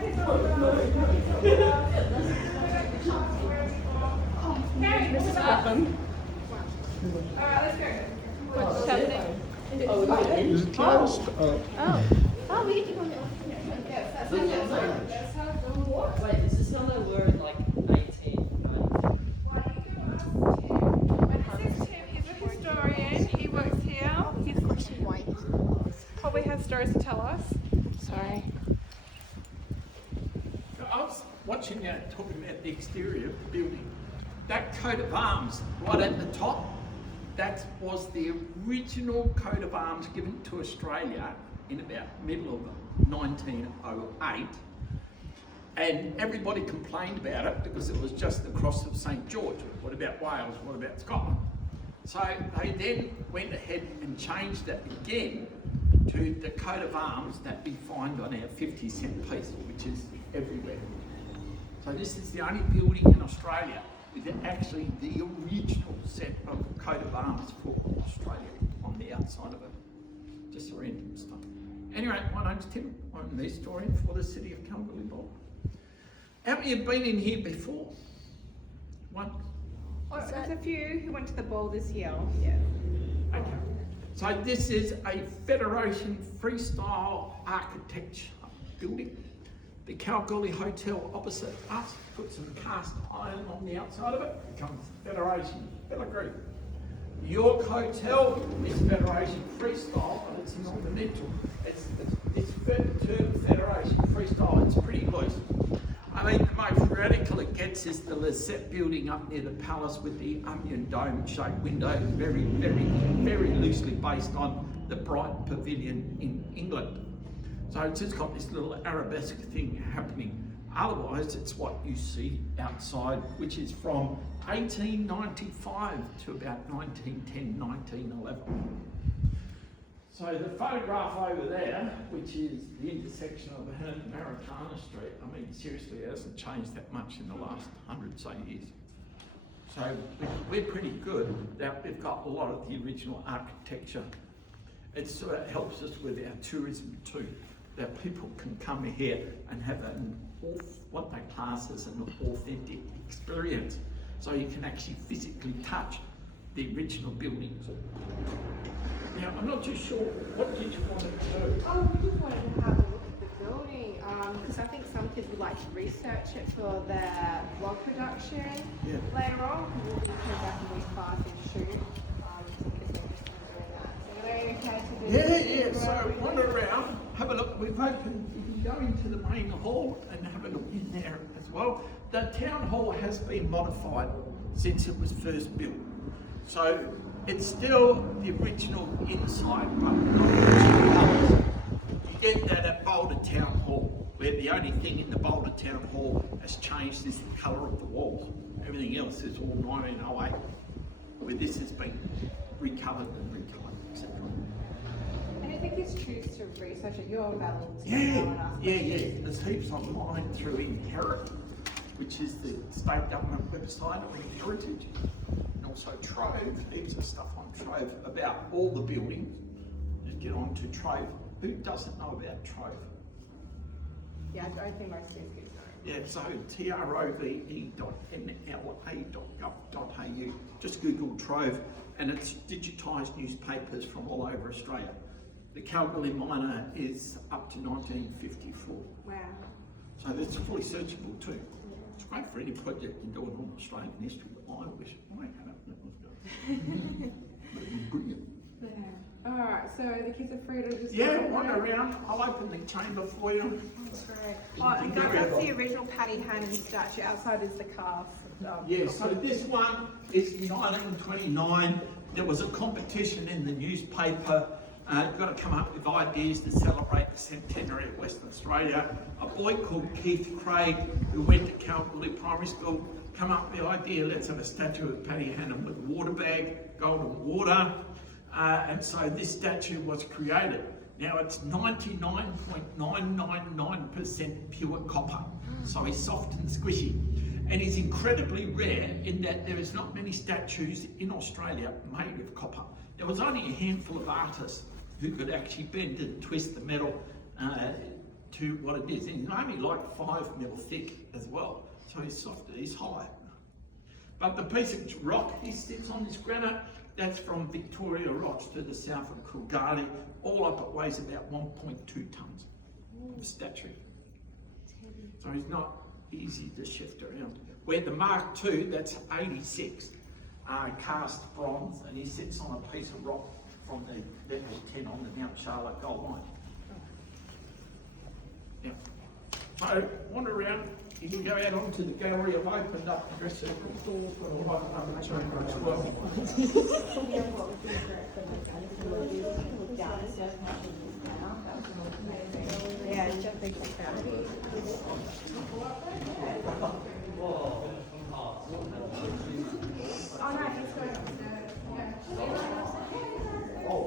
Is it closed? Oh, we get to go now. Wait, is this number where like 18? This is Tim, he's a historian, he works here. He's question why he's lost. Probably has stories to tell us. Sorry. So I was watching that, talking about the exterior of the building. That coat of arms right at the top, that was the original coat of arms given to Australia in about middle of 1908. And everybody complained about it because it was just the cross of St. George. What about Wales? What about Scotland? So they then went ahead and changed that again to the coat of arms that we find on our 50-cent piece, which is everywhere. So this is the only building in Australia with actually the original set of coat of arms for Australia on the outside of it. Just random stuff. Anyway, my name's Tim. I'm the historian for the city of Karlgoorlie. How many have been in here before? One? Oh, there's a few who went to the ball this year. Yeah. Okay. So this is a Federation freestyle architecture building. The Karlgoorlie Hotel opposite us, put some cast iron on the outside of it, becomes Federation Villa Group. York Hotel is Federation Freestyle, and it's an ornamental. It's term Federation Freestyle, it's pretty loose. I mean, the most radical it gets is the Lisette building up near the palace with the onion dome shaped windows, very, very, very loosely based on the Brighton Pavilion in England. So it's just got this little arabesque thing happening. Otherwise, it's what you see outside, which is from 1895 to about 1910, 1911. So the photograph over there, which is the intersection of Maritana Street, I mean, seriously, it hasn't changed that much in the last 100 so years. So we're pretty good that we've got a lot of the original architecture. It sort of helps us with our tourism too, that people can come here and have what they class as an authentic experience. So you can actually physically touch the original buildings. Now, I'm not too sure, what did you want to do? Oh, we just wanted to have a look at the building because I think some kids would like to research it for their vlog production later on. We'll be coming back in week 5 and shoot. Yeah, so wander around, have a look. We've opened, you can go into the main hall and have a look in there as well. The town hall has been modified since it was first built. So it's still the original inside, but not the original colours. You get that at Boulder Town Hall, where the only thing in the Boulder Town Hall has changed is the colour of the walls. Everything else is all 1908, where this has been recoloured and recoloured, etc. And if the kids choose to research it, you're available to Yeah. There's heaps online through Inherit, which is the state government website of Heritage. And also Trove, heaps of stuff on Trove about all the buildings. Just get on to Trove. Who doesn't know about Trove? Yeah, I think most kids do know. Yeah, so trove.nla.gov.au. Just Google Trove, and it's digitised newspapers from all over Australia. The Karlgoorlie Miner is up to 1954. Wow. So that's fully searchable too. It's great for any project you're doing on Australian history, but I wish I had it. That was good. But it was brilliant. Yeah. Alright, so the kids are free to just Wander around. I'll open the chamber for you. That's great. Oh, and guys, that's the original Paddy Hannon statue. Outside is the cast. So this one is 1929. There was a competition in the newspaper. You've got to come up with ideas to celebrate the centenary of Western Australia. A boy called Keith Craig, who went to Karlgoorlie Primary School, come up with the idea, let's have a statue of Paddy Hannon with a water bag, golden water. And so this statue was created. Now it's 99.999% pure copper. So he's soft and squishy. And he's incredibly rare in that there is not many statues in Australia made of copper. There was only a handful of artists who could actually bend and twist the metal to what it is. And he's only like 5 mil thick as well, so he's soft, he's high. But the piece of rock he sits on, this granite, that's from Victoria Rocks to the south of Karlgoorlie. All up it weighs about 1.2 tonnes of stature. So he's not easy to shift around. Where the Mark II, that's 86, cast bronze, and he sits on a piece of rock from the level 10 on the Mount Charlotte gold mine. Yeah. So wander around. You can go out onto the gallery. I've opened up the dress circle doors, but I'll open up the chamber as well. Yeah, it's just big like that. Oh no, he's going upstairs. Yeah. Oh.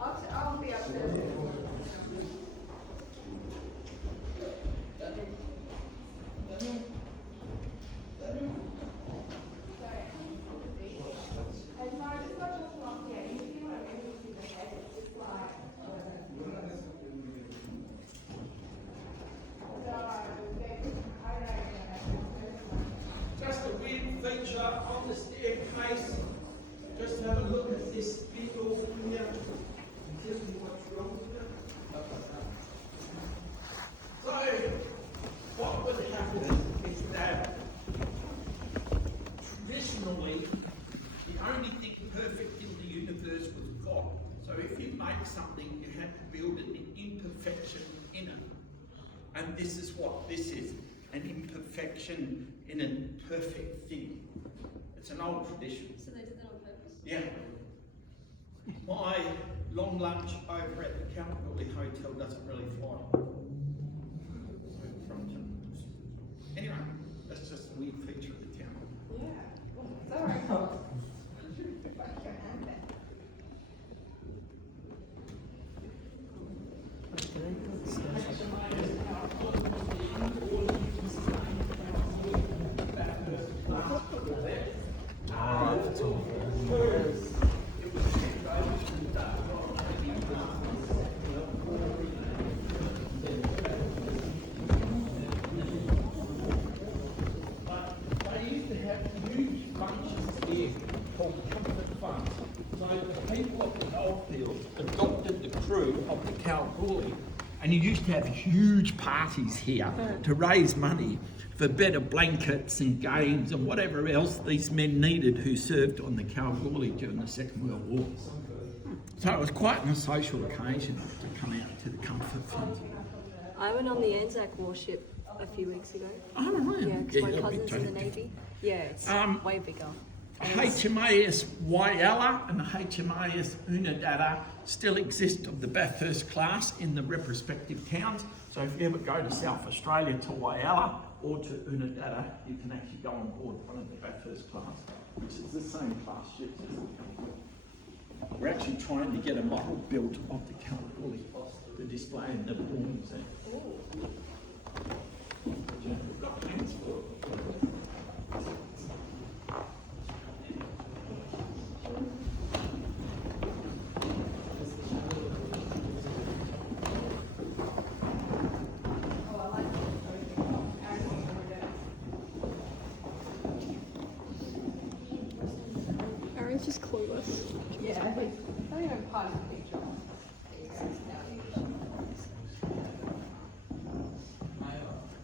I'll be upstairs. Just a weird feature on the staircase. Just have a look at this big opening here. Tell me what's wrong with it. So, what would happen is that traditionally, the only thing perfect in the universe was God. So if you make something, you have to build an imperfection in it. And this is what this is, an imperfection in a perfect thing. It's an old tradition. So they did that on purpose? Yeah. My long lunch over at the Karlgoorlie Hotel doesn't really fly. Anyway, that's just a weird feature of the town. Yeah. Sorry. They used to have huge functions here called comfort funds. So the people of the Goldfields adopted the crew of the Karlgoorlie, and you used to have huge parties here to raise money for better blankets and games and whatever else these men needed who served on the Karlgoorlie during the Second World War. So it was quite a social occasion to come out to the comfort funds. I went on the Anzac warship a few weeks ago. Oh, right. Yeah, because my that'd be cousin's in the totally Navy. Yeah, it's way bigger. HMAS Whyalla and HMAS Unadilla still exist of the Bathurst class in the respective towns. So if you ever go to South Australia to Whyalla or to Unadilla, you can actually go on board one of the Bathurst class, which is the same class ships as the Karlgoorlie. We're actually trying to get a model built of the Karlgoorlie to display in the War Museum. Yeah, we've got plans for it. Aaron's just clueless. Yeah, I think not even part of the picture.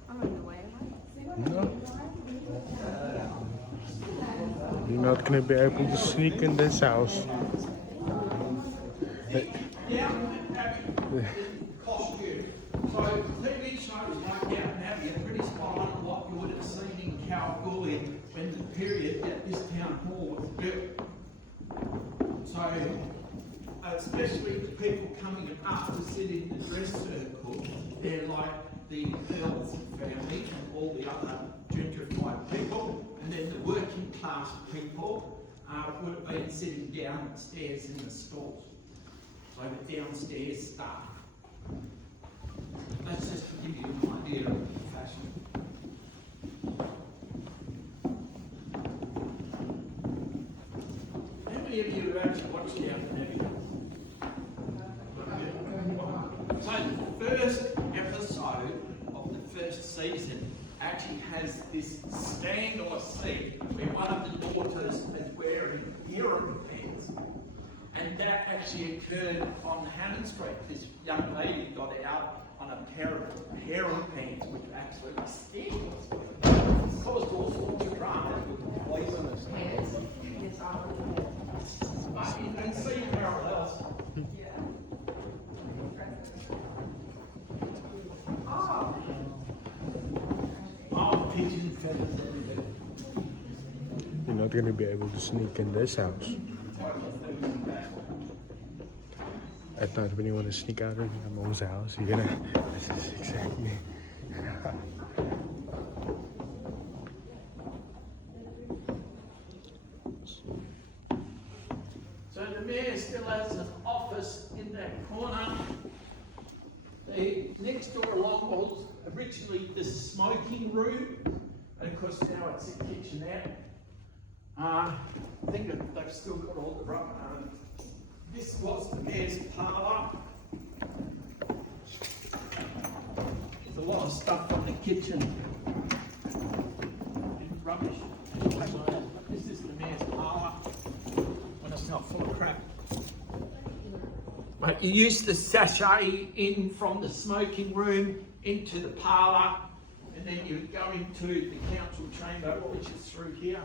I'm on the way, am No. You're not gonna be able to sneak in this house. Costume. So TV shows like Downton Abbey are pretty spot on what you would have seen in Karlgoorlie when the period that this town hall was built. So, especially the people coming up to sit in the dress circle, they're like the Earls family and all the other gentrified people, and then the working class people would have been sitting downstairs in the stalls. So the downstairs staff. That's just to give you an idea of the fashion. How many of you have actually watched Downton Abbey? So the first season actually has this scandalous scene where one of the daughters is wearing hearing pants. And that actually occurred on Hammond Street. This young lady got out on a pair of hearing pants, which were absolutely scandalous. It caused all sorts of drama with the police and his hands. But you can see parallels. Oh, pigeon feathers everywhere. You're not going to be able to sneak in this house. At night when you want to sneak out of your mom's house, you're gonna... This is exactly... So the mayor still has an office in that corner. The next door along was originally the smoking room, and of course now it's a kitchenette. I think that they've still got all the this was the mayor's parlour. There's a lot of stuff from the kitchen. Rubbish. This is the mayor's parlour when it's not full of crap. But you used to sashay in from the smoking room into the parlour, and then you would go into the council chamber, which is through here.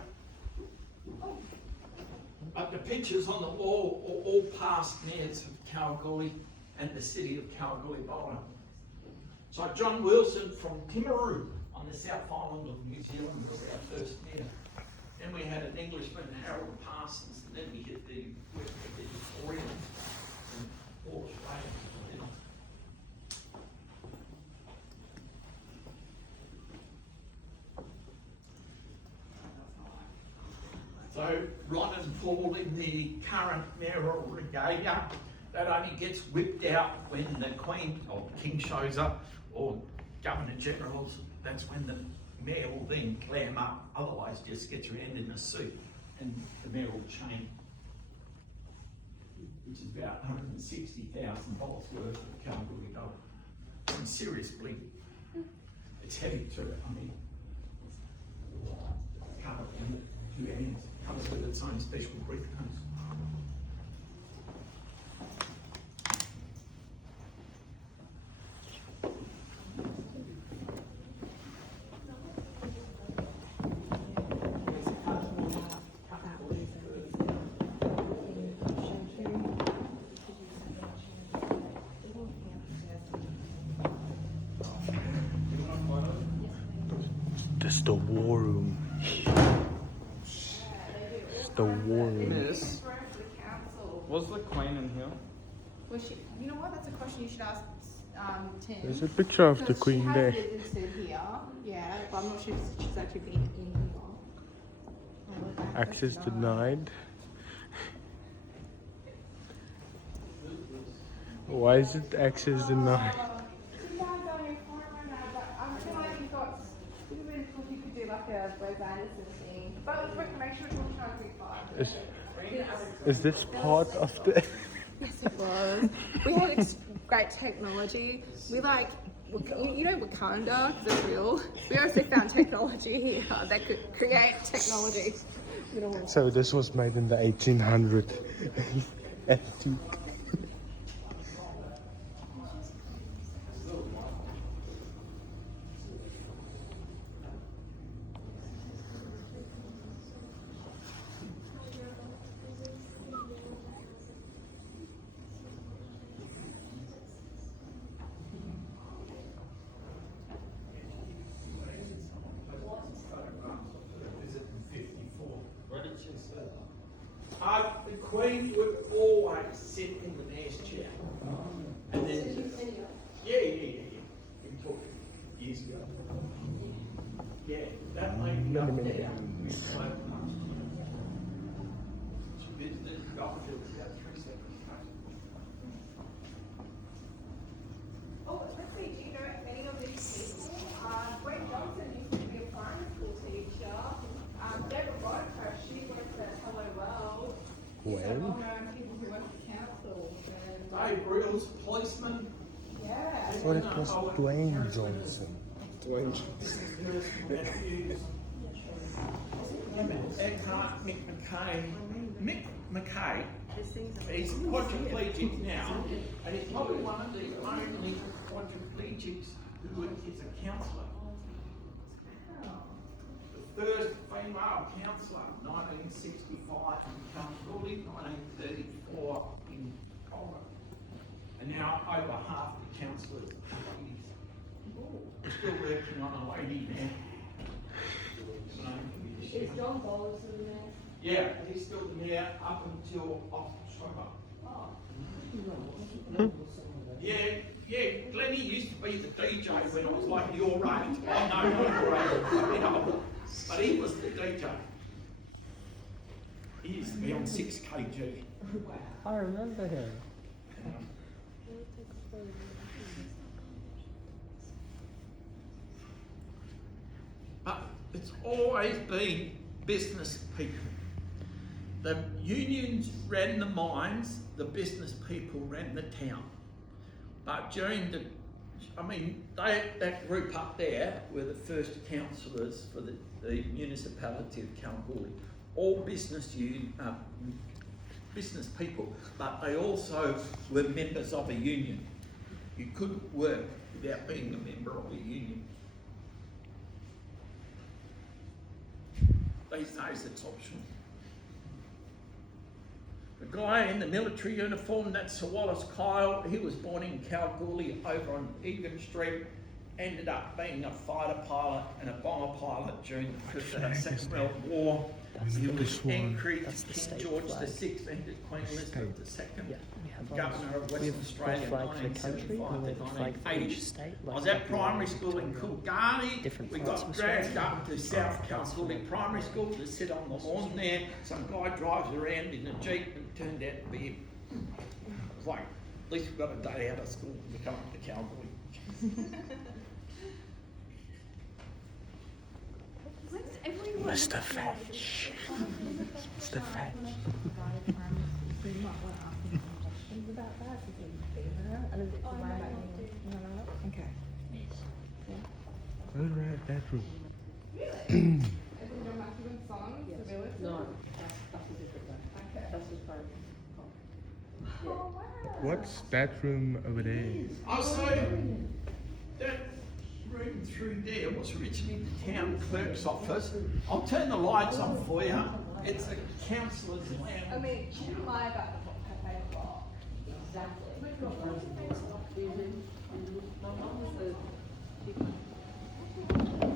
But the pictures on the wall are all past mayors of Karlgoorlie and the city of Karlgoorlie Borough. So John Wilson from Timaru on the South Island of New Zealand was our first mayor. Then we had an Englishman, Harold Parsons, and then we hit the Victorian and all Australian. So Ron and Paul in the current mayoral regalia, that only gets whipped out when the Queen or King shows up, or Governor Generals. That's when the mayor will then clam up, otherwise just gets around in a suit and the mayoral chain, which is about $160,000 worth of Karlgoorlie gold. Some serious bleeding. It's heavy too, I mean, covered in two ends. Comes with its own special briefcase. This is the war room. The war room. Miss, was the Queen in here? Well, you know what? That's a question you should ask Tim. There's a picture of the Because Queen she there. has visited here, yeah, but I'm not sure if she's actually been in here. Access denied. Why is it access denied? You guys on your phone right now, but I feel like you've got. It would have been cool if you could do like a Wes Anderson thing. But make sure it's all trying to be fun. Is this part of the... Yes, it was. We had great technology. We like, you know Wakanda, because it's real. We also found technology here that could create technology. So this was made in the 1800s. Antique. The Queen would always sit in the mayor's chair. And then, yeah. We talked years ago. Yeah, that lady up there. We spoke last year. She visited Goldfields about 3 seconds. Oh, let's see, do you know any of these people? Greg Johnson used to be a primary school teacher. Deborah Bodker, she works at Hello World. When? People who work for council. Dave Reels, policeman. Yeah. I thought it was Dwayne Johnson. Eckhart Mick McKay, he's quadriplegic now, and he's probably one of the only quadriplegics who is a counsellor. The first female counsellor, 1965 in Karlgoorlie, 1934 in Karlgoorlie. And now over half the counsellors are ladies. We're still working on a lady now. Is John Bowles in there? Yeah, he's still there up until October. Oh. Yeah, Glennie used to be the DJ when I was like your age. Oh no, not your age, a bit older. But he was the DJ. He used to be on 6 kg. I remember him. But it's always been business people. The unions ran the mines, the business people ran the town. But during that group up there were the first councillors for the municipality of Karlgoorlie. All business people, but they also were members of a union. You couldn't work without being a member of a union. These days it's optional. The guy in the military uniform, that's Sir Wallace Kyle, he was born in Karlgoorlie over on Egan Street, ended up being a fighter pilot and a bomber pilot during the Second World War. He was increased King George VI and Queen Elizabeth II. Governor of Western Australia, 1975 to 1980. I was at primary school in Karlgoorlie. We got dragged up to South Karlgoorlie Primary School to sit on the lawn there. Some guy drives around in a Jeep and turned out to be him. It was like, at least we got a day out of school and we come up to Karlgoorlie. Mr. Fetch. Mr. Fetch. Okay. Go to that bedroom. Everyone go back to the song? No, that's a different one. Okay. That's his part. Oh, wow. What's that room over there? Oh, so that room through there was originally the town clerk's office. I'll turn the lights on for you. It's the councillor's lounge. I mean, she didn't lie about the cafe bar. Exactly.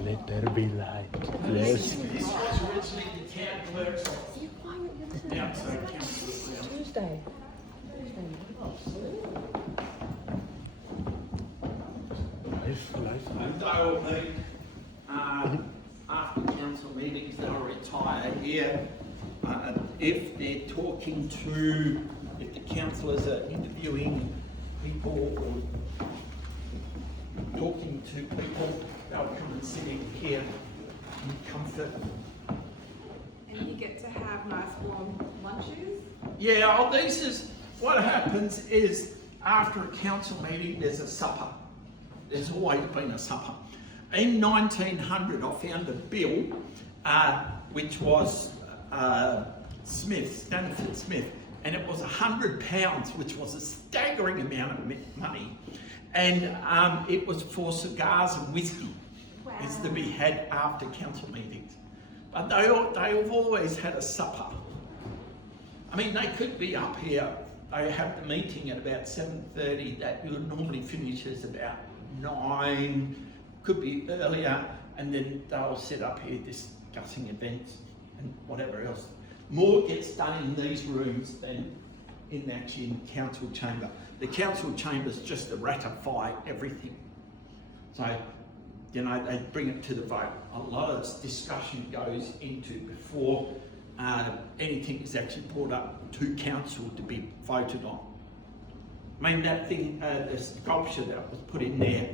Let there be light. This was originally the town clerk's office. Now it's the councillor's lounge. Tuesday. And they will meet after council meetings, they'll retire here. If they're talking to, if the councillors are interviewing people or talking to people, they'll come and sit in here in comfort. And you get to have nice warm lunches. Yeah, oh, this is, what happens is after a council meeting, there's a supper. There's always been a supper. In 1900, I found a bill, which was Stanford Smith, and it was £100, which was a staggering amount of money. And it was for cigars and whiskey. Wow. It's to be had after council meetings. But they've always had a supper. I mean, they could be up here. They have the meeting at about 7:30. That normally finishes about 9. Could be earlier, and then they'll sit up here discussing events and whatever else. More gets done in these rooms than in actually in council chamber. The council chamber is just to ratify everything. So, you know, they bring it to the vote. A lot of discussion goes into before anything is actually brought up to council to be voted on. I mean, that thing, the sculpture that was put in there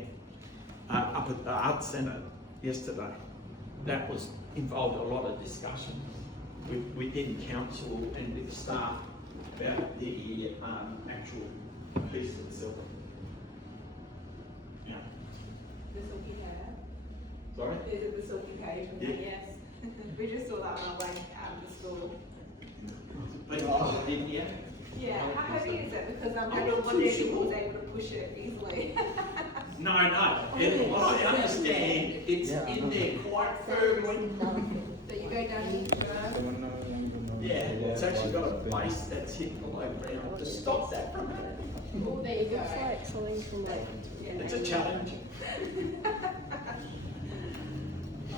up at the Arts Centre yesterday, that was involved a lot of discussion within council and with staff about the actual piece itself. Yeah. This will be here. Sorry? Is it the silky cage? Yeah. Yes. We just saw that on our way out of the store. People in here. Yeah, how heavy is it? Because I'm I'm really not wondering too if he sure. was able to push it easily. No. What I understand, it's in there quite firmly. So you go down into Yeah, it's actually got a base that's hit below ground to stop that from happening. Oh, there you go. It's like something from like. It's a challenge.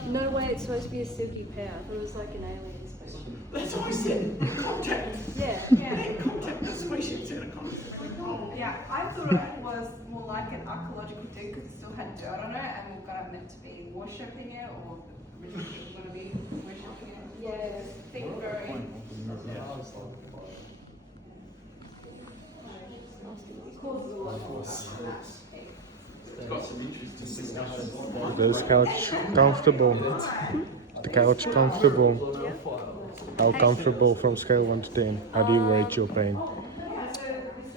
No way, it's supposed to be a silky pair. I thought it was like an alien species. That's what I said. Contact. Yeah. Yeah, contact the species out of contact. Yeah, I thought it was more like an archaeological dig because it still had dirt on it and we were meant to be worshipping it or originally it was going to be worshipping it. Yeah, think very. Causes a lot of It's got some interesting stuff. This couch comfortable. The couch comfortable. How comfortable from scale 1 to 10? How do you rate your pain?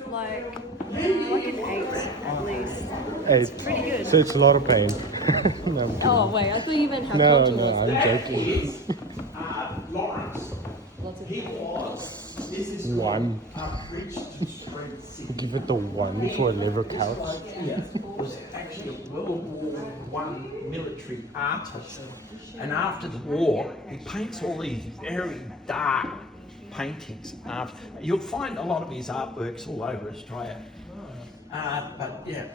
Like an 8 at least. 8. Pretty good. So it's a lot of pain. No, I'm kidding. Oh wait, I thought you meant how No, comfortable no, it was. I'm joking. Is Lawrence. He was. This is 1. Bridge Street 6. Give it the 1 for a leather couch. Yeah, was actually a World War I military artist, and after the war, he paints all these very dark paintings. You'll find a lot of his artworks all over Australia. But yeah,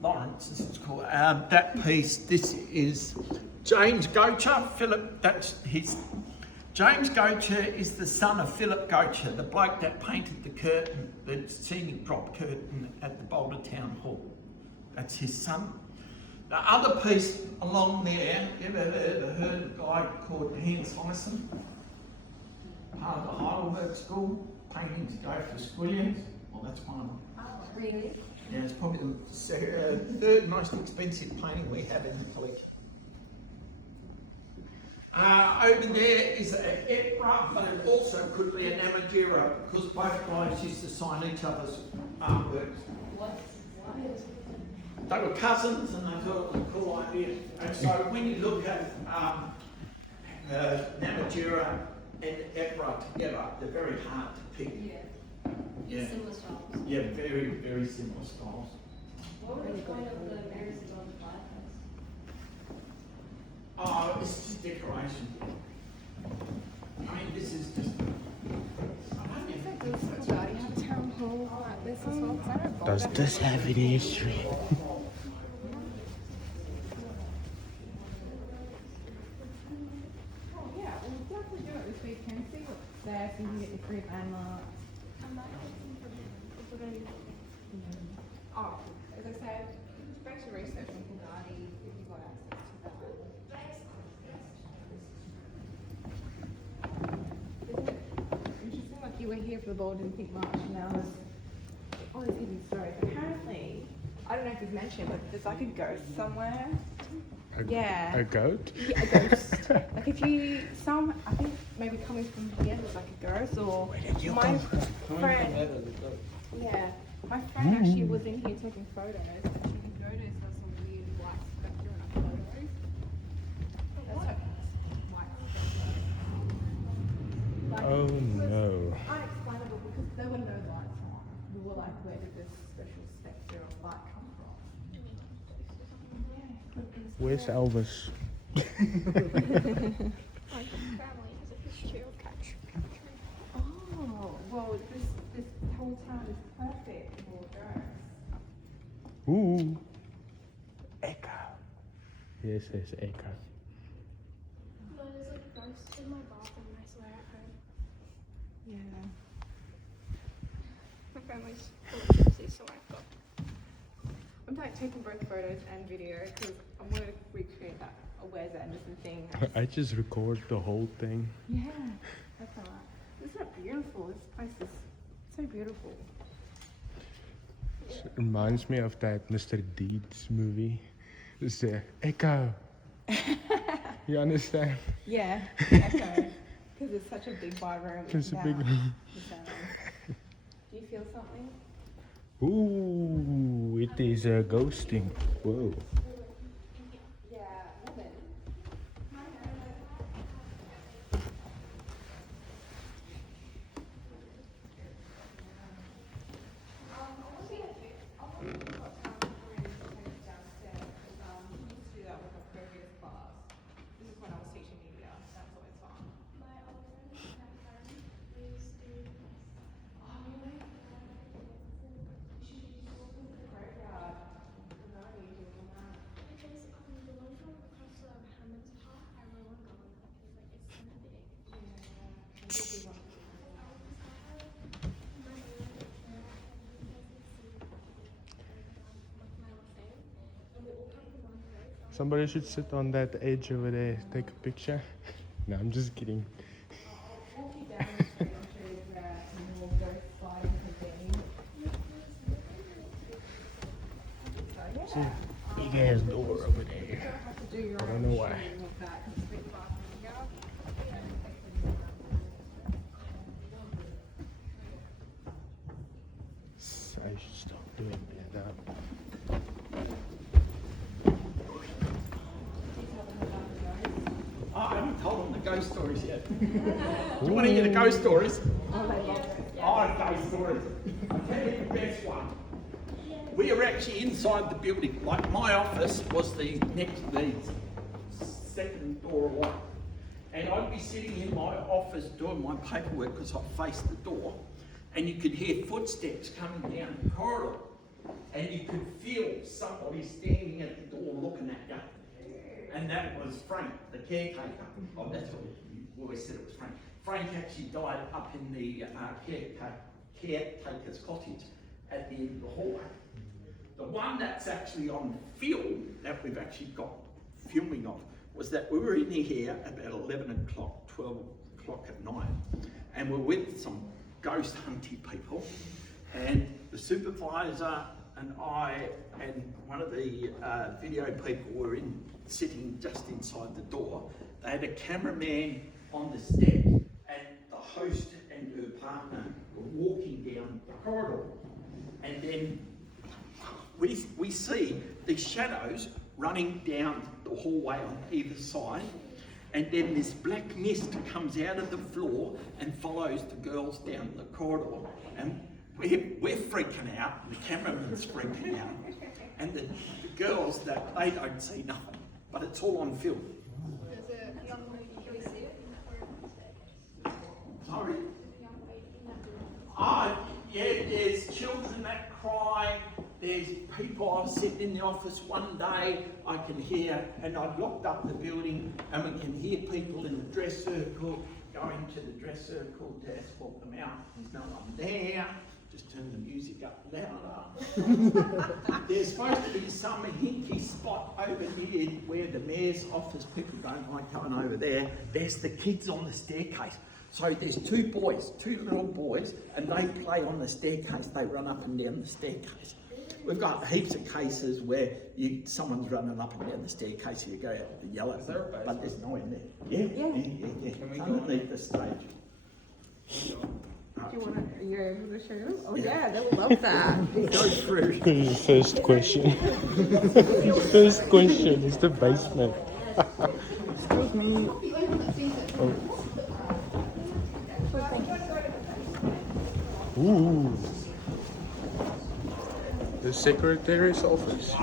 Lawrence, as it's called. That piece. This is James Gocher. Philip. That's his. James Gocher is the son of Philip Gocher, the bloke that painted the curtain, the scenic drop curtain at the Boulder Town Hall. That's his son. The other piece along there, you ever heard of a guy called Hans Hyson? Part of the Heidelberg School, paintings go for squillions. Well, that's one of them. Really? Yeah, it's probably the third most expensive painting we have in the collection. Over there is an Epra, but it also could be an Amadura because both guys used to sign each other's artworks. They were cousins and they thought it was a cool idea. And so when you look at Namadura and Epra together, they're very hard to pick. Yeah. Similar styles. Yeah, very, very similar styles. What was the point of the mirrors on the fireplace? Oh, it's just decoration. I mean, this is just. Town hall like this as well, 'cause I don't bother. Does this have any history? Oh, yeah, we'll definitely do it this weekend. See what's there so you can get your fruit and Oh, as I said, bring some research on Karlgoorlie if you've got access to that. Isn't it interesting, like you were here for the ball, didn't think much, and now there's all these hidden stories. Apparently, I don't know if you've mentioned, but there's like a ghost somewhere. Yeah. A goat? Yeah, a ghost. Like if you, I think maybe coming from here, there's like a ghost, or my friend. Yeah, my friend actually was in here taking photos, and she noticed there's some weird white spectre in her photos. That's her white spectre. Like, Oh it was no. unexplainable because there were no lights on. We were like, where did this special spectre of light come from? Where's Elvis? My family has a history of capturing. Oh, well, this whole town is perfect for ghosts. Ooh. Echo. Yes, there's echo. No, there's like ghosts in my bathroom, I swear at home. Yeah. My family's full of gypsies, so I've got. I'm like taking both photos and video because I wanted to recreate that Where's the Anderson thing. I just record the whole thing. Yeah, that's alright. Isn't it beautiful? This place is so beautiful. It reminds me of that Mr. Deeds movie. It's the echo. You understand? Yeah, echo. Because it's such a big vibrant. It's a big. Do you feel something? Ooh, it is a ghosting. Whoa. Yeah, more than Somebody should sit on that edge over there, take a picture. No, I'm just kidding. Walking down the street, I'm sure is where more ghost sliding can be. So, yeah. Big ass door over there. You don't have to do your I own don't know why. shooting of that 'cause it's a bit far from here. I should stop doing that. I haven't told them the ghost stories yet. Do you want to hear the ghost stories? Oh, ghost stories. I'll tell you the best one. We are actually inside the building. Like my office was the second door away. And I'd be sitting in my office doing my paperwork because I faced the door. And you could hear footsteps coming down the corridor. And you could feel somebody standing at the door looking at you. And that was Frank, the caretaker. Oh, that's what we always said, it was Frank. Frank actually died up in the caretaker's cottage at the end of the hallway. The one that's actually on film, that we've actually got filming of, was that we were in here about 11 o'clock, 12 o'clock at night, and we're with some ghost hunting people, and the supervisor and I and one of the video people were sitting just inside the door. They had a cameraman on the step, and the host and her partner were walking down the corridor. And then we see these shadows running down the hallway on either side, and then this black mist comes out of the floor and follows the girls down the corridor. And we're freaking out, the cameraman's freaking out, and the girls, that they don't see nothing, but it's all on film. There's a young lady, can we see it in that room? Sorry? There's a young lady in that room. Yeah, there's children that cry, there's people. I was sitting in the office one day, I can hear, and I've locked up the building, and we can hear people in the dress circle, going to the dress circle to escort them out. There's no one there. Just turn the music up louder. There's supposed to be some hinky spot over here where the mayor's office, people don't like going over there. There's the kids on the staircase. So there's two little boys, and they play on the staircase. They run up and down the staircase. We've got heaps of cases where someone's running up and down the staircase, and you go out and yell at them, but there's no one there. Yeah. Can we go underneath the stage. Do you want to, are you able to show them? Oh yeah, they will love that. Go through. First question. First question is the basement. Excuse me. Oh. Ooh. The secretary's office.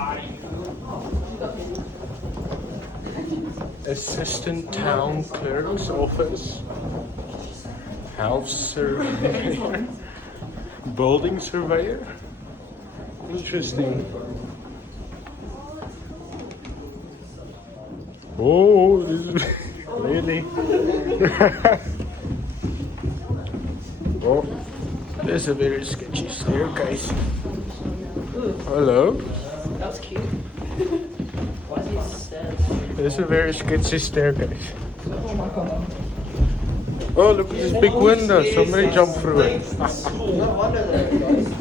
Assistant town clerk's office. Health surveyor. Building surveyor. Interesting. Oh, this is really. Oh, there's a very sketchy staircase. Hello. That was cute. Why is he sad? There's a very sketchy staircase. Oh, look at this big window. Somebody jumped through it. No wonder they're ghosts.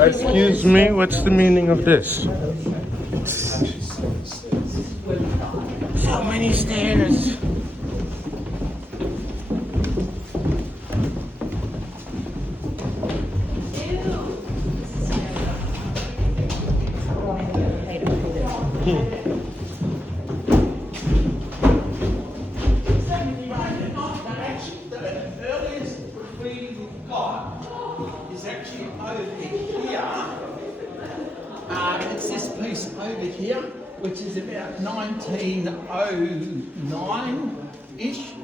Excuse me, what's the meaning of this? So many stairs. The earliest graffiti we've got is actually over here. It's this piece over here, which is about 1909-ish.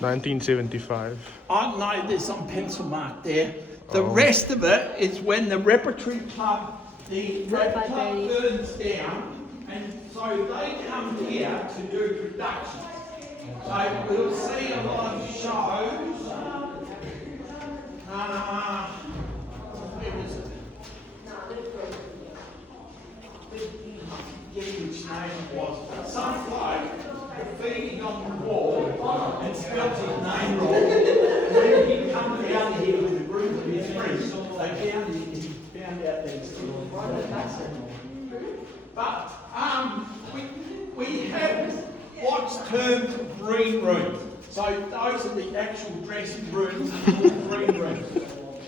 1975. I know there's some pencil mark there. The rest of it is when the repertory club, burns down, and so they come here to do productions. So we'll see a lot of shows. Where was it? forget which name it was. Some bloke graffitied on the wall and spelled his name wrong. And then he come down here with a group of his friends. They found out that it's but we have what's termed green rooms. So those are the actual dressing rooms called green rooms.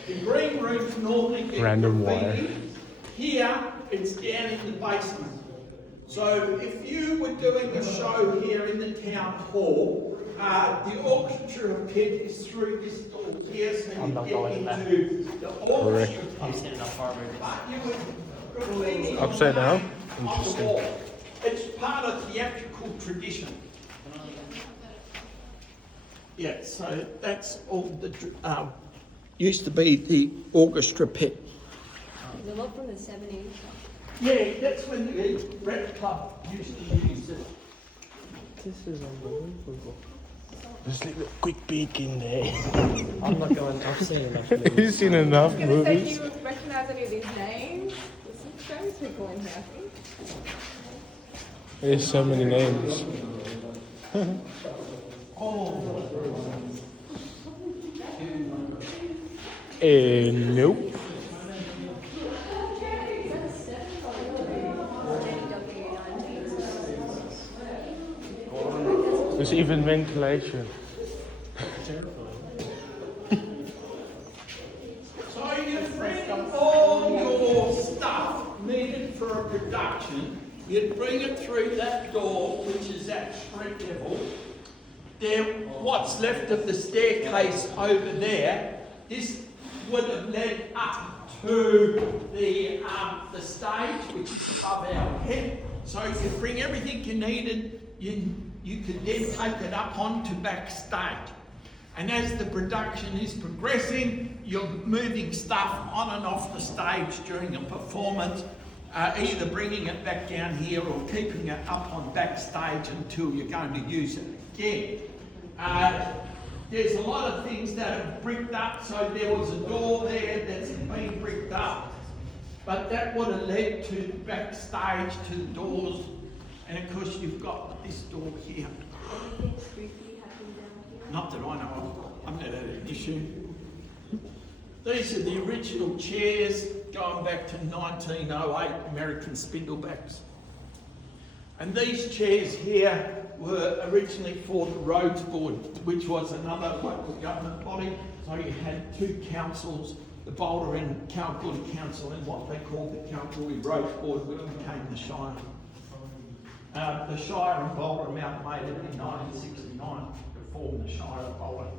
The green rooms normally get Random graffiti. wire. Here, it's down in the basement. So if you were doing a show here in the town hall, the orchestra pit is through this door here, so you get into the orchestra pit. I'm sitting up Harvard. But you would graffiti Upside down? on the Interesting. wall. It's part of theatrical tradition. Yeah, so that's all the used to be the orchestra pit. The look from the 70s. Yeah, that's when the rap club used to use it. This is unbelievable. Just leave a quick peek in there. I'm not going. I've seen enough movies. You've seen enough I was going to say, do movies. you recognise any of these names? There's some famous people in here, I think. There's so many names. Nope. There's even ventilation. So you bring all your stuff needed for a production, you'd bring it through that door, which is at street level. Then what's left of the staircase over there, this would have led up to the stage, which is above our head. So if you bring everything you needed, you could then take it up onto backstage. And as the production is progressing, you're moving stuff on and off the stage during a performance, either bringing it back down here or keeping it up on backstage until you're going to use it again. There's a lot of things that are bricked up, so there was a door there that's been bricked up, but that would have led to the backstage, to the doors, and of course you've got this door here. Anything spooky happened down here? Not that I know of, I've never had an issue. These are the original chairs going back to 1908, American spindlebacks. And these chairs here were originally for the Roads Board, which was another local government body. So you had two councils, the Boulder and Karlgoorlie Council, and what they called the Karlgoorlie Roads Board, which became the Shire. The Shire and Boulder amalgamated in 1969 to form the Shire of Boulder.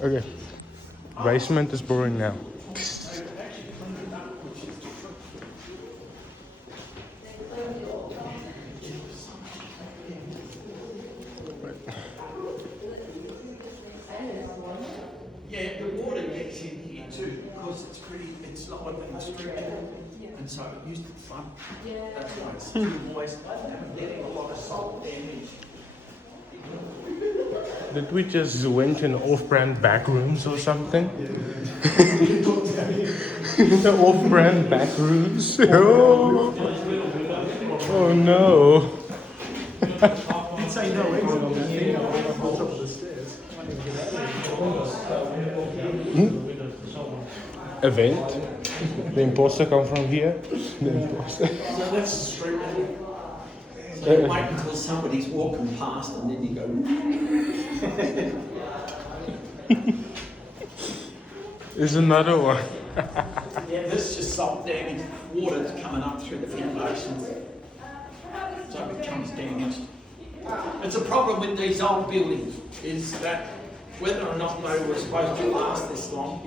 Okay. Basement is boring now. Yeah, the water gets in here too because it's lower than the street level, and so it used to flood. That's why it's too moist and getting a lot of salt damage. Did we just went in off-brand back rooms or something? The off-brand back rooms? Oh, oh no. Did say no exit on the top of the stairs. Event? The imposter come from here? The imposter. So that's the street level. So you wait until somebody's walking past and then you go. There's another one. Yeah, this is just salt damage. Water's coming up through the foundations. So it becomes damaged. It's a problem with these old buildings, is that whether or not they were supposed to last this long.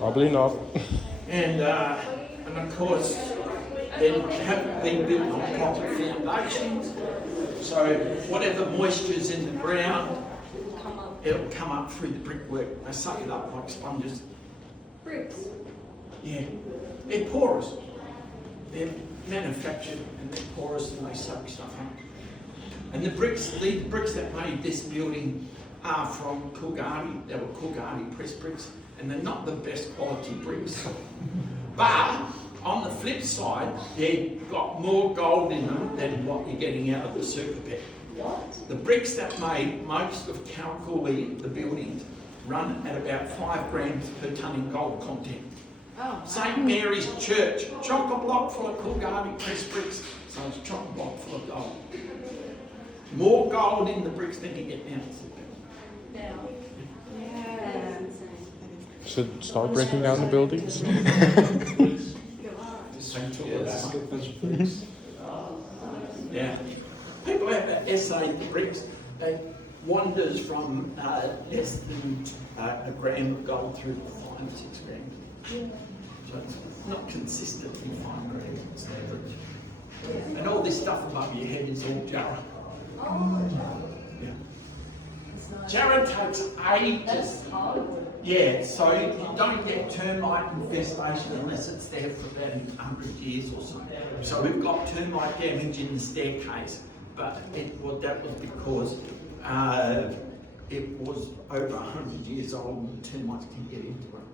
Probably not. And of course, they haven't been built on proper foundations. So whatever moisture's in the ground, it'll come up through the brickwork. They suck it up like sponges. Bricks. Yeah, they're porous. They're manufactured and they're porous and they suck stuff up. And the bricks that made this building are from Karlgoorlie. They were Karlgoorlie press bricks. and they're not the best quality bricks. But on the flip side, they've got more gold in them than what you're getting out of the super pit. The bricks that made most of Karlgoorlie, the buildings, run at about 5 grams per tonne in gold content. Oh, St Mary's Church, chock-a-block full of Karlgoorlie pressed bricks, so it's chock-a-block full of gold. More gold in the bricks than you get down the super pit. yeah. Should start breaking down the buildings. Yeah. People have that essay, the bricks, they wanders from less than a gram of gold through to 5 or 6 grams. So it's not consistently 5 grams, it's average. And all this stuff above your head is all jarrah. Yeah. Jarrah takes ages. Yeah, so you don't get termite infestation unless it's there for about 100 years or so. So we've got termite damage in the staircase, but that was because it was over 100 years old and termites can get into it.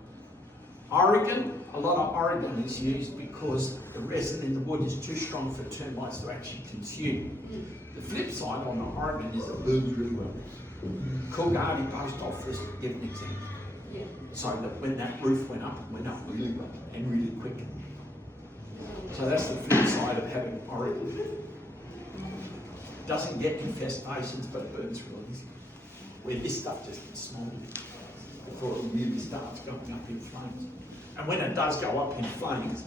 Oregon, a lot of Oregon is used because the resin in the wood is too strong for termites to actually consume. The flip side on the Oregon is it burns really well. Karlgoorlie Post Office, give an example. So that when that roof went up really well and really quick. So that's the flip side of having Oregon. Doesn't get infestations, but it burns real easy. Where this stuff just gets small before it really starts going up in flames. And when it does go up in flames,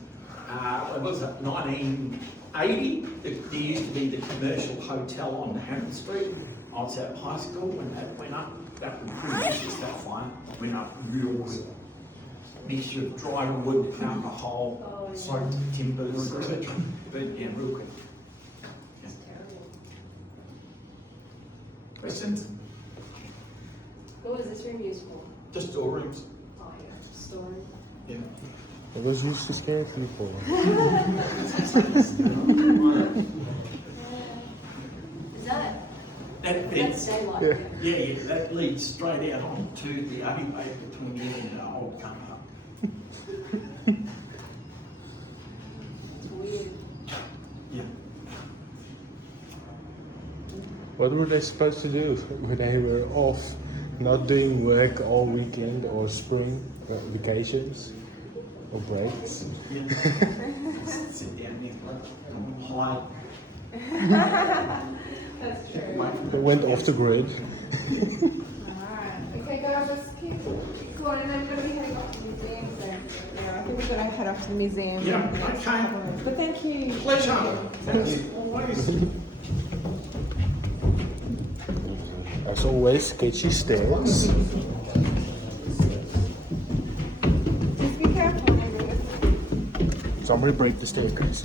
what was it, 1980, there used to be the commercial hotel on Hammond Street. I was at high school when that went up. That was pretty much just that fire. Went up real quick. Mixture of dry wood, alcohol, soaked timbers, etc. Burnt down real quick. Yeah. Questions? What was this room used for? Just storerooms. Oh yeah, storing. Yeah. It was used to scare people. Is that? That That's fits. daylight. Yeah. Yeah, that leads straight out onto the alleyway between here and our old car park. It's weird. Yeah. What were they supposed to do when they were off, not doing work all weekend or spring vacations or breaks? Yeah. Sit down there, hide. That's true. They went off the grid. Alright. Okay guys, let's keep going and then we're gonna be heading off to the museum. So yeah, I think we're gonna head off to the museum. Yeah, next okay. couple of minutes. But thank you. Pleasure. Always. As always, sketchy stairs. Just be careful. Somebody break the staircase.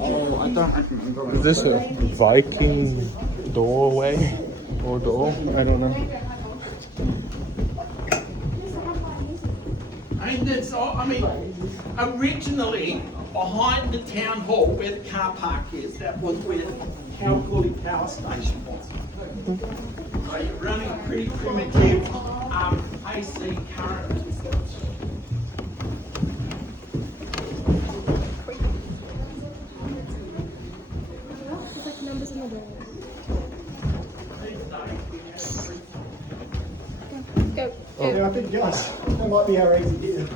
Oh, I don't remember. Is this a Viking doorway or door? I don't know. Originally, behind the town hall where the car park is, that was where the Karlgoorlie power station was. So you're running pretty primitive AC current. There's like numbers on the door. Go. Yeah, I think yes. That might be our exit here.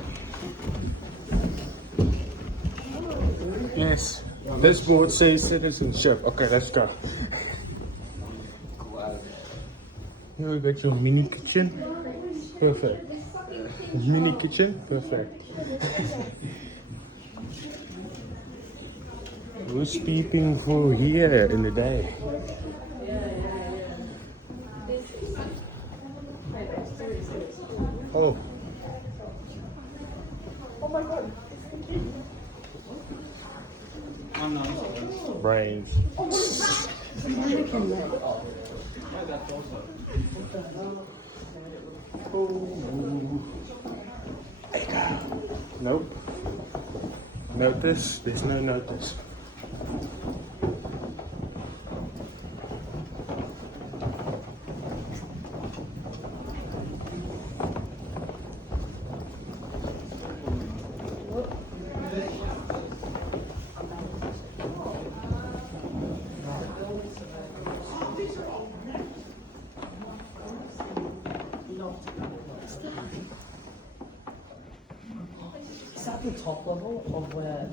Yes. This board says citizenship. Okay, let's go. Here we got your mini kitchen. Perfect. Mini kitchen. Perfect. Who's peeping for here in the day? Oh. Brains. Nope. Notice? There's no notice. Is that the top level of where?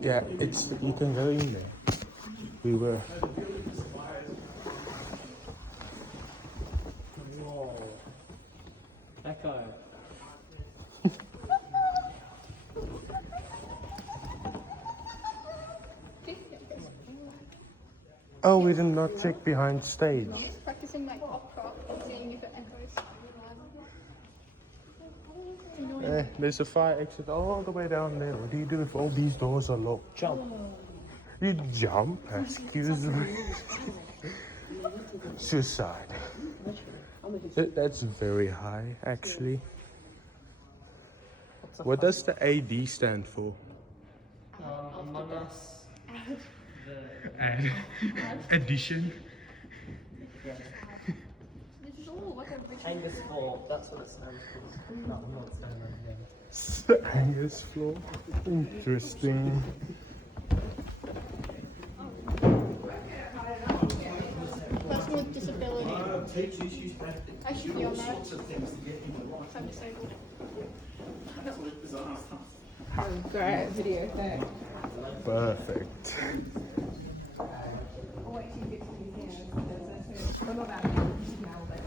Yeah, it's you can go in there. We were. Whoa. That guy. Oh, we did not check behind stage. Practicing my opera and seeing if it echoes. There's a fire exit all the way down there. What do you do if all these doors are locked? Jump. You jump? Excuse me. Suicide. That's very high, actually. What does the AD stand for? Among Us. Addition. This is all like a rich. Angus Floor, that's what it stands for. No, I'm not saying that again. Angus floor. Interesting. Person with disability. Teachers used to have I should be on that. sorts of things to get into life. I'm disabled. Absolute disaster. Oh, great video there. Perfect. I'll wait till you get to the end. Well, not that now, but.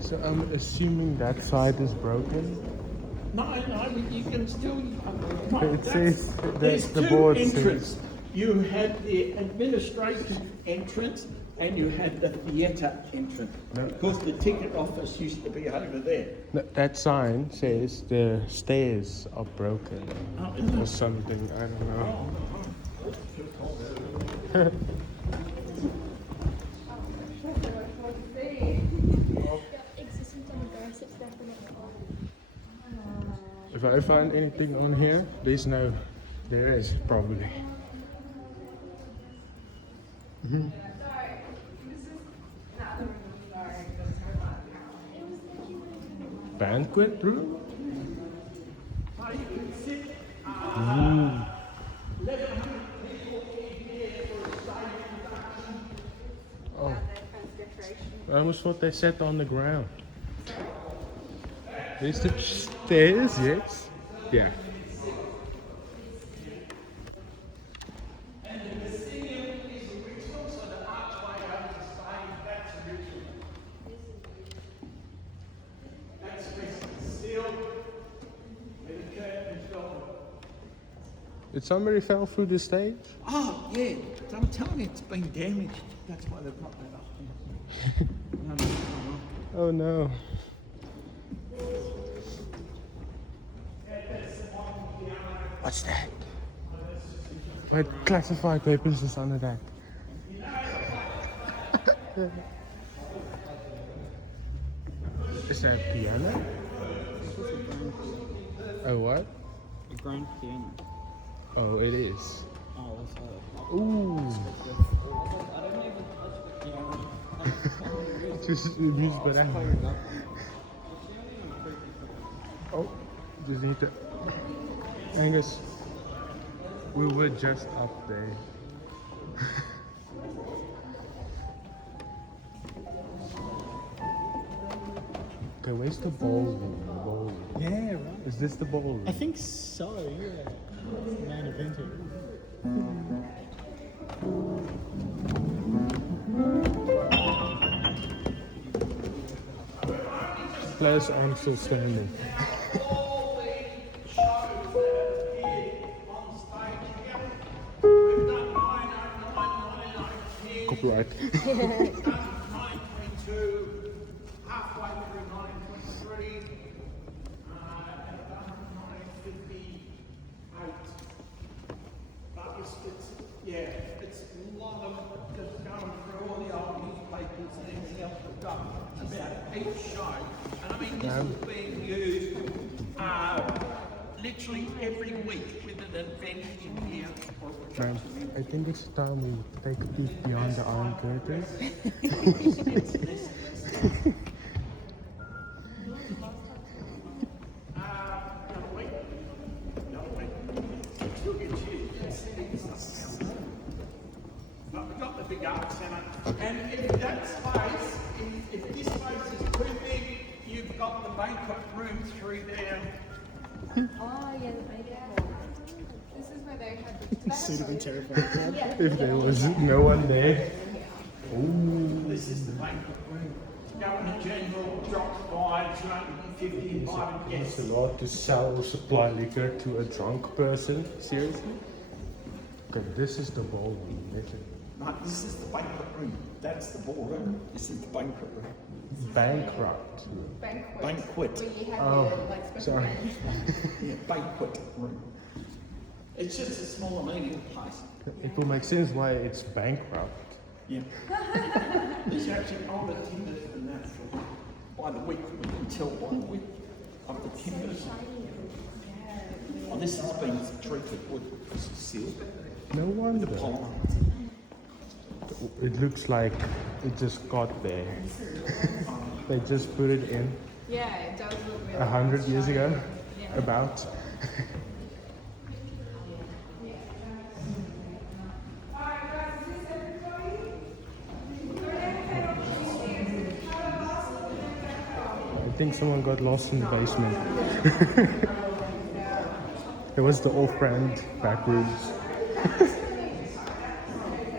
So I'm assuming that side is broken. No, you can still. It says There's that the two board entrances. says. You had the administrative entrance and you had the theatre entrance. No. Because the ticket office used to be over there. No, that sign says the stairs are broken Oh, isn't or it? something. I don't know. Existence on the birth, it's definitely on. If I find anything on here, there's no. There is probably. Banquet room? Oh, I almost thought they sat on the ground. There's the stairs, yes? Yeah. Did somebody fell through the stage? Oh, yeah. I'm telling you, it's been damaged. That's why they've got that up there. Oh no. What's that? My classified papers is under that. Is that a piano? Oh what? A grand piano. Oh, it is. Oh, that's how. Ooh. I don't even touch piano. Just use that. Oh, just need to. Angus, we were just up there. Okay, where's the ballroom? Yeah, right. Is this the ballroom? I think so, yeah. It's the main event here. Players on still standing. Copyright. 1922, halfway through 1923, and 1958. But it's a lot of just going through all the old newspapers and everything else we've got about each show. And I mean, this is being used literally every week with an advantage in here. Man, I think it's time we take a peek beyond the Iron Curtain. But we've got the big art centre, and if that space, if this space is too big, you've got the banquet room through there. Oh yeah, the banquet hall. This is where they had the Suit have been terrifying. If there was no one there. Ooh. This is the banquet room. Governor General drops by 250 invited It's guests. a lot to sell or supply liquor to a drunk person. Seriously? Okay, this is the ballroom. No, this is the banquet room. That's the ballroom. This is the banquet room. Bankrupt. banquet. Banquet. Where you have Oh, your like special sorry. events. Yeah, banquet room. It's just a small meeting place. It will make sense why it's bankrupt. Yeah. There's actually older timbers than that by the week. We can tell by the week of the timbers. Oh, this has been treated wood. This is sealed. No wonder. Polymer. It looks like it just got there. They just put it in Yeah, it does look really 100 years ago. Yeah. About. I think someone got lost in the basement. It was the off-brand back rooms.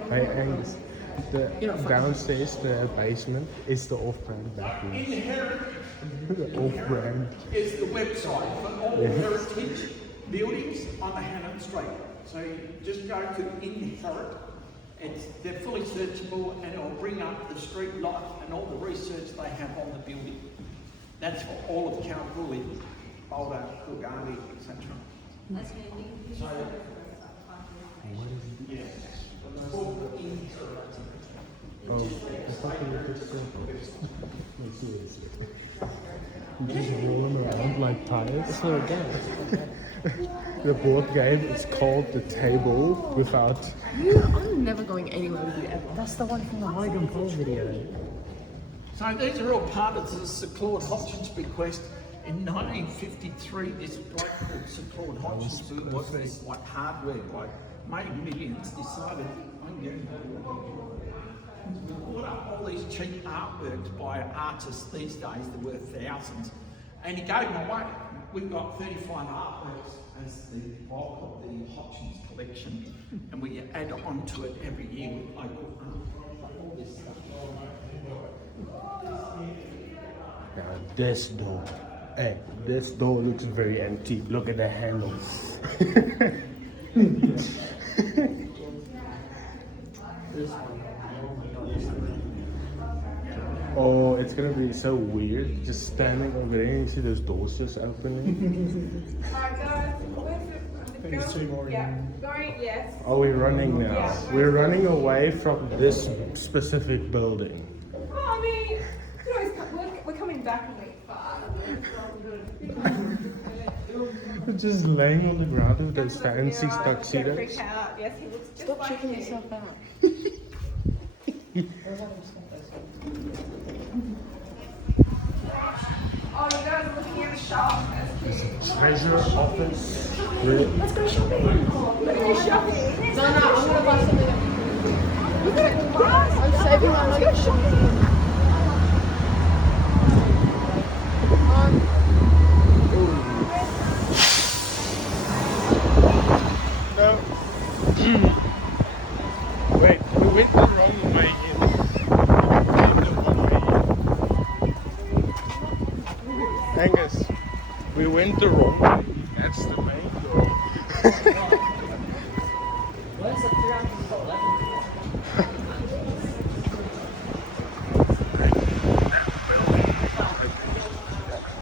Hey, Angus, the downstairs, the basement, is the off-brand back rooms. The off-brand. Is the website for all heritage buildings on the Hannon Street. So you just go to Inherit. They're fully searchable, and it'll bring up the street light and all the research they have on the building. That's for all of Karlgoorlie, Boulder, Karlgoorlie, etc. That's handy. So, yeah. It's called Inherit. Oh, I thought you were just just rolling around like tires. So again, The board game is called The Table without. I'm never going anywhere with you ever. That's the one from the hide and play video. So these are all part of the Sir Claude Hodgson's bequest. In 1953, this bloke called Sir Claude Hodgson, who was this like hardware bloke, made millions, decided, I'm getting put up all these cheap artworks by artists these days that worth thousands, and he gave them away. We've got 35 artworks as the bulk of the Hodgson's collection, and we add on to it every year with local art. All this stuff. Now this door. Hey, this door looks very antique. Look at the handle. Oh, it's gonna be so weird just standing over there and you see those doors just opening. Alright guys, where's the There's two more. Yeah, going, yes. Are we running now? Yeah. We're running away from this specific building. Oh, I mean, you can always we're coming back in like 5. We're just laying on the ground with those fancy Don't tuxedos. freak out. Yes, he looks just Stop like checking you. yourself out. Oh, you guys are looking at the shop. That's cute. Treasure office. Really? Let's go shopping. Look at the shopping. No, I'm gonna buy something. Look at it. Yes. I'm saving my money. Let's go shopping. No. Wait, we went the wrong way in. Angus, we went the wrong way. That's the main door. Where's the